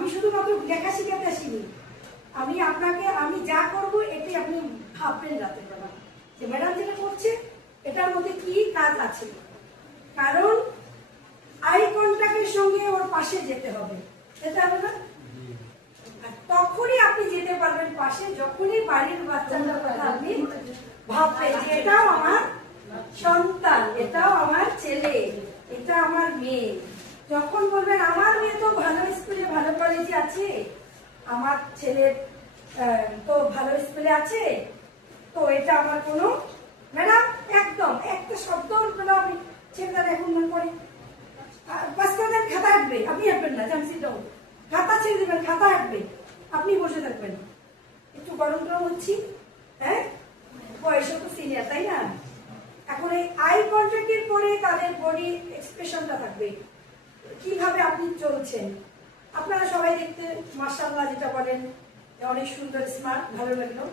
আমি শুধুমাত্র লেখা শিখাতে আসিনি, আমি আপনাকে আমি যা করব এটাই আপনি ভাববেন রাতের বেলা যে ম্যাডাম যেটা করছে এটার মধ্যে কি কাজ আছে। কারণ আই কন্ট্যাক্টের সঙ্গে ওর পাশে যেতে হবে, যেতে হবে না? তখনই আপনি যেতে পারবেন পাশে যখনই বাড়ির বাচ্চাটার কথা আপনি ভাববেন যে এটাও আমার সন্তান, এটাও আমার ছেলে, এটা আমার মেয়ে। যখন বলবেন আমার মেয়ে তো ভালো স্কুলে ভালো কলেজে আছে, আমার ছেলে তো ভালো স্কুলে আছে, তো এটা আমার কোনো ম্যাডাম একদম একটা শব্দ আপনি ছেলেটা দেখুন না করে বাস্তবের খাতা হাঁটবে, আপনি হাঁটবেন না, জানসিটাও খাতা ছেড়ে দেবেন, খাতা হাঁটবে, আপনি বসে থাকবেন। একটু গরম গরম হচ্ছি, হ্যাঁ বয়সে তো সিনিয়র তাই না? এখন এই আই কন্ট্যাক্টের পরে তাদের বডি এক্সপ্রেশনটা থাকবে, কিভাবে আপনি চলছেন। আপনারা সবাই দেখতে মাশাআল্লাহ যেটা বলেন অনেক সুন্দর স্মার্ট, ভালো লাগলো।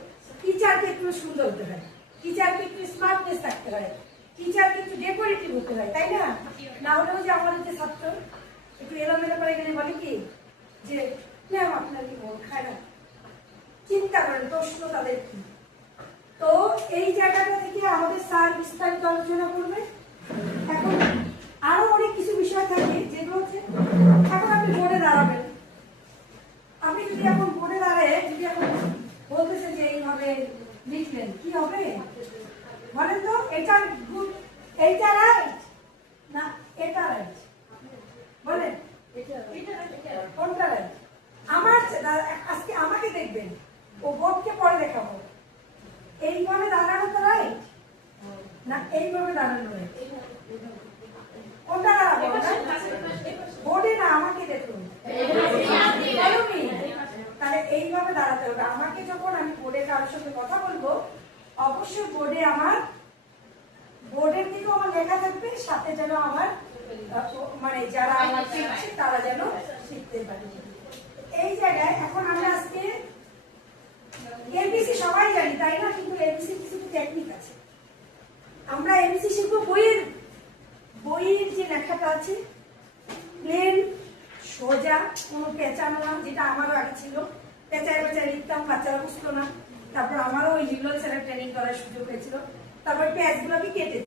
টিচারকে একটু সুন্দর হতে হয়, টিচারকে একটু স্মার্টনেস থাকতে হয়, টিচারকে একটু ডেকোরেটিভ হতে হয়, তাই না? না হলেও যে আমাদের যে ছাত্র একটু এলোমেলো করে গেলে বলে কি যে ম্যাম আপনার কি মন খারাপ, চিন্তা করেন প্রশ্ন তাদের কি। তো এই জায়গাটা থেকে আমাদের স্যার বিস্তারিত আলোচনা করবে। এখন আরো অনেক কিছু বিষয় থাকে যেগুলো হচ্ছে, এখন আপনি বোর্ডে দাঁড়াবেন, আপনি যদি এখন বোর্ডে দাঁড়ায় যদি এখন বলতেছে যে এইভাবে লিখলেন কি হবে বলেন তো? এটা গুড, এইটা রাইট না এটা রাইট বলেন, কোনটা রাইট? আমার আজকে আমাকে দেখবেন, ও বোর্ডকে পরে দেখাবো, এইভাবে দাঁড়ানো তো রাইট না এইভাবে দাঁড়ানো রাইট? কোনটা দাঁড়াবো? বোর্ডে না আমাকে দেখুন, তাহলে এইভাবে দাঁড়াতে হবে আমাকে। যখন আমি বোর্ডে কারোর সঙ্গে কথা বলবো অবশ্যই বোর্ডে আমার বোর্ডের দিকেও আমার লেখা থাকবে, সাথে যেন আমার মানে যারা আমার শিখছে তারা যেন শিখতে পারে। এই জায়গায় এখন আমরা আজকে এবিসি সবাই জানি তাই না? কিন্তু এবিসি কিছু টেকনিক আছে। আমরা এবিসি শিখবো বইয়ের যে লেখাটা আছে প্লেন সোজা, কোনো পেঁচানো না, যেটা আমারও আগে ছিল, পেঁচায় পেঁচায় লিখতাম, বাচ্চারা বুঝতো না। তারপর আমারও ওই লিগল স্যারের ট্রেনিং করার সুযোগ হয়েছিল, তারপর পেঁয়াজগুলোকে কেটে